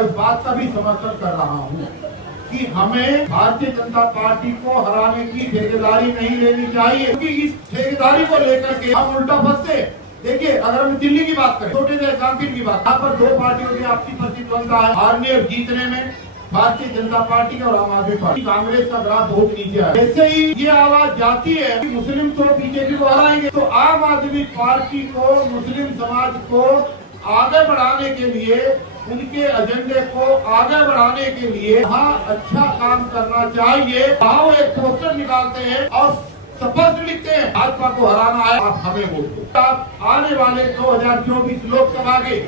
इस बात का भी समर्थन कर रहा हूँ कि हमें भारतीय जनता पार्टी को हराने की ठेकेदारी नहीं लेनी चाहिए, क्योंकि इस ठेकेदारी को लेकर के हम उल्टा फंसते। देखिए, अगर हम दिल्ली की बात करें, छोटे से एग्जाम्पल की बात, यहाँ पर दो पार्टियों की आपसी प्रतिद्वंद्विता है हारने और जीतने में, भारतीय जनता पार्टी और आम आदमी पार्टी। कांग्रेस का ग्राफ बहुत नीचे है। जैसे ही ये आवाज जाती है कि मुस्लिम तो बीजेपी को हराएंगे, तो आम आदमी पार्टी को मुस्लिम समाज को आगे बढ़ाने के लिए, उनके एजेंडे को आगे बढ़ाने के लिए यहाँ अच्छा काम करना चाहिए। वहाँ एक पोस्टर निकालते हैं और स्पष्ट लिखते हैं भाजपा को हराना है, आप हमें वोट दो। आप आने वाले 2024 लोकसभा के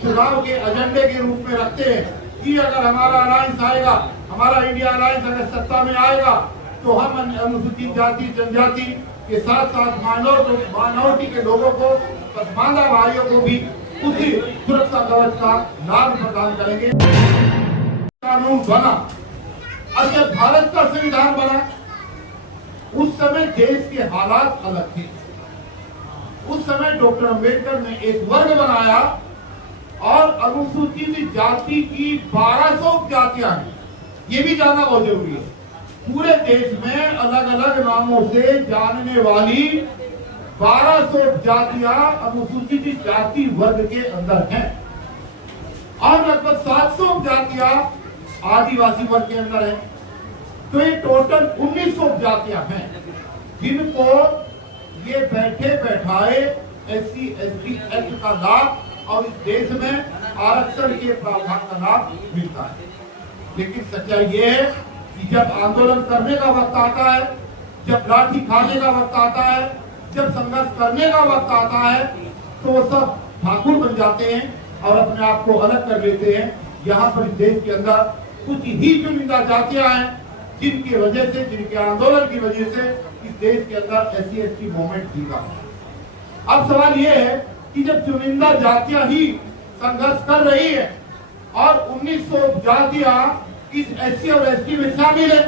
चुनाव के एजेंडे के रूप में रखते हैं कि अगर हमारा अलायंस आएगा, हमारा इंडिया अलायंस अगर सत्ता में आएगा, तो हम अनुसूचित जाति जनजाति के साथ साथ माइनॉरिटी के लोगों को, पसमानदा भाइयों को भी उसी सुरक्षा कवच का लाभ प्रदान करेंगे। कानून बना और जब भारत का संविधान बना, उस समय देश के हालात अलग थे। उस समय डॉक्टर अंबेडकर ने एक वर्ग बनाया और अनुसूचित जाति की 1200 जातियां हैं। ये भी जानना बहुत जरूरी है। पूरे देश में अलग अलग नामों से जानने वाली 1200 जातियां अनुसूचित जाति वर्ग के अंदर हैं और लगभग 700 जातियां आदिवासी वर्ग के अंदर हैं। तो ये टोटल 1900 जातियां हैं जिनको ये बैठे बैठाए SC ST एक्ट का लाभ और इस देश में आरक्षण के प्रावधान का लाभ मिलता है। लेकिन सच्चाई ये है कि जब आंदोलन करने का वक्त आता है, जब लाठी खाने का वक्त आता है, जब संघर्ष करने का वक्त आता है, तो वो सब ठाकुर बन जाते हैं और अपने आप को अलग कर लेते हैं। यहाँ पर इस देश के अंदर कुछ ही चुनिंदा जातियां हैं जिनकी वजह से, जिनके आंदोलन की वजह से इस देश के अंदर SC ST मूवमेंट जीता। अब सवाल ये है कि जब चुनिंदा जातियां ही संघर्ष कर रही है और 1900 जातियां इस SC और ST में शामिल है,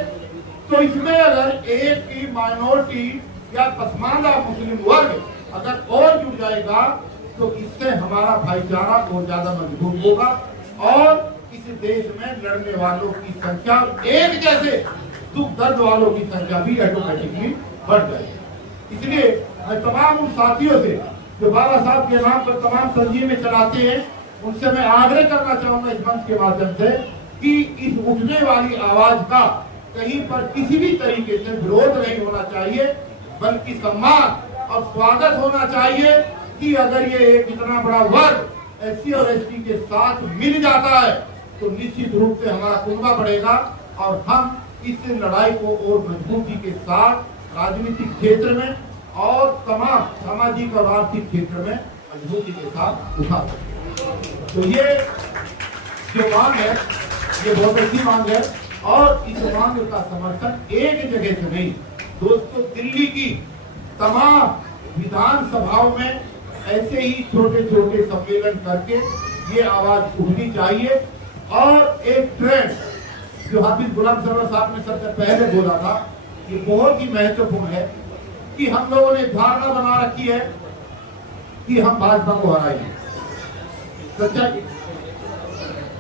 तो इसमें अगर एक की माइनॉरिटी या पसमानदा मुस्लिम वर्ग अगर और जुड़ जाएगा, तो इससे हमारा भाईचारा और ज्यादा मजबूत होगा और इस देश में लड़ने वालों की संख्या, एक जैसे दुख दर्द वालों की संख्या भी ऑटोमेटिकली बढ़ जाएगी। इसलिए मैं तमाम उन साथियों से जो बाबा साहब के नाम पर तमाम तंजीमें चलाते हैं, उनसे मैं आग्रह करना चाहूंगा इस मंच के माध्यम से कि इस उठने वाली आवाज का कहीं पर किसी भी तरीके से विरोध नहीं होना चाहिए, बल्कि सम्मान और स्वागत होना चाहिए कि अगर ये एक इतना बड़ा वर्ग SC और ST के साथ मिल जाता है, तो निश्चित रूप से हमारा कुनबा बढ़ेगा और हम इस लड़ाई को और मजबूती के साथ राजनीतिक क्षेत्र में और तमाम सामाजिक और आर्थिक क्षेत्र में मजबूती के साथ उठा सकते। तो ये जो मांग है, ये बहुत अच्छी मांग है और इस मांग का समर्थन एक जगह से नहीं दोस्तों, दिल्ली की तमाम विधानसभाओं में ऐसे ही छोटे छोटे सम्मेलन करके ये आवाज उठनी चाहिए। और एक ट्रेंड जो हाफिज गुलाम सरवर साहब ने सबसे पहले बोला था, ये बहुत ही महत्वपूर्ण है कि हम लोगों ने धारणा बना रखी है कि हम भाजपा को हराएंगे। सच्चाई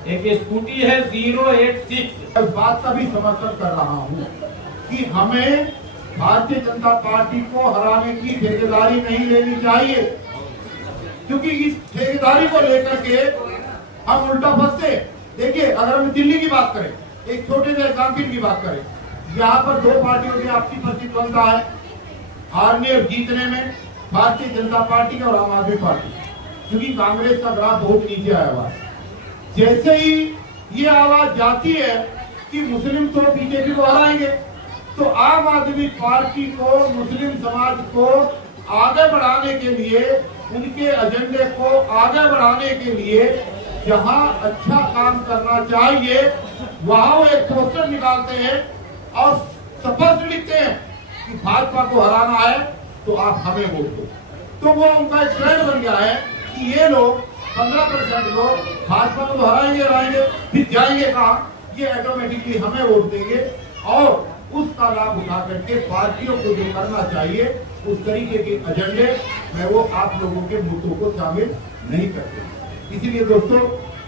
एक स्कूटी है 086, इस बात का भी समर्थन कर रहा हूँ कि हमें भारतीय जनता पार्टी को हराने की ठेकेदारी नहीं लेनी चाहिए, क्योंकि इस ठेकेदारी को लेकर के हम उल्टा फंसते। देखिए, अगर हम दिल्ली की बात करें, एक छोटे से एग्जाम्पल की बात करें, यहाँ पर दो पार्टियों की आपसी प्रतिद्वंद्विता है हारने और जीतने में, भारतीय जनता पार्टी और आम आदमी पार्टी, क्योंकि कांग्रेस का ग्राफ बहुत नीचे आया हुआ है। जैसे ही ये आवाज जाती है कि मुस्लिम तो बीजेपी को हराएंगे, तो आम आदमी पार्टी को मुस्लिम समाज को आगे बढ़ाने के लिए, उनके एजेंडे को आगे बढ़ाने के लिए जहां अच्छा काम करना चाहिए, वहां एक पोस्टर निकालते हैं और स्पष्ट लिखते हैं कि भाजपा को हराना है, तो आप हमें वोट दो। तो वो उनका एक ट्रेंड बन गया है कि ये लोग 15% लोग भाजपा को तो हराएंगे, फिर जाएंगे कहाँ, ये ऑटोमेटिकली हमें वोट देंगे और उसका लाभ उठा करके पार्टियों को जो करना चाहिए उस तरीके के एजेंडे में वो आप लोगों के मुद्दों को शामिल नहीं करते। इसीलिए दोस्तों,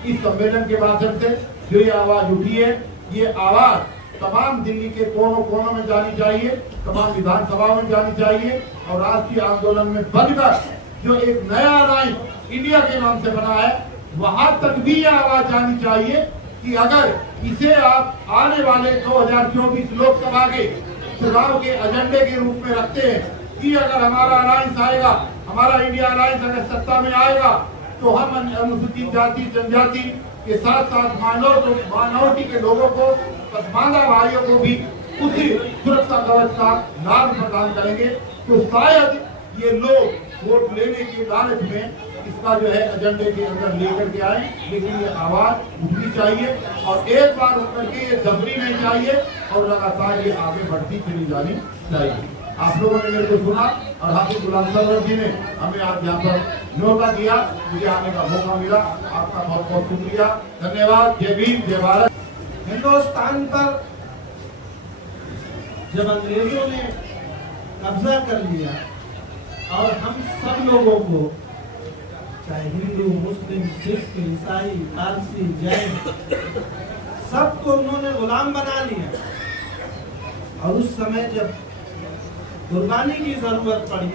इस सम्मेलन के माध्यम से जो ये आवाज उठी है, ये आवाज तमाम दिल्ली के कोनों कोनों में जानी चाहिए, तमाम विधानसभाओं में जानी चाहिए और राष्ट्रीय आंदोलन में बनकर जो एक नया लाइन इंडिया के नाम से बना है, वहां तक भी ये आवाज जानी चाहिए कि अगर इसे आप आने वाले 2024 लोकसभा के चुनाव के एजेंडे के रूप में रखते हैं कि अगर हमारा अलायंस आएगा, हमारा इंडिया अलायंस अगर सत्ता में आएगा, तो हम अनुसूचित जाति जनजाति के साथ साथ माइनॉरिटी के लोगों को, पसमानदा भाइयों को भी उसी सुरक्षा कवच का लाभ प्रदान करेंगे। तो शायद ये लोग वोट लेने की लालच में इसका जो है एजेंडे के अंदर लेकर के आए, लेकिन ये आवाज उठनी चाहिए और एक बार उठकर के ये दबनी नहीं चाहिए और लगातार ये आगे बढ़ती चली जानी चाहिए। आप लोगों ने मेरे को सुना और हाफिज गुलाम सरवर जी ने हमें आज यहाँ पर न्योता दिया, मुझे आने का मौका मिला। आपका बहुत बहुत शुक्रिया, धन्यवाद। जय भीम, जय भारत। हिंदुस्तान पर जब अंग्रेजों ने कब्जा कर लिया और हम सब लोगों को, चाहे हिंदू, मुस्लिम, सिख, ईसाई, पारसी, जैन, सबको उन्होंने गुलाम बना लिया और उस समय जब कुर्बानी की जरूरत पड़ी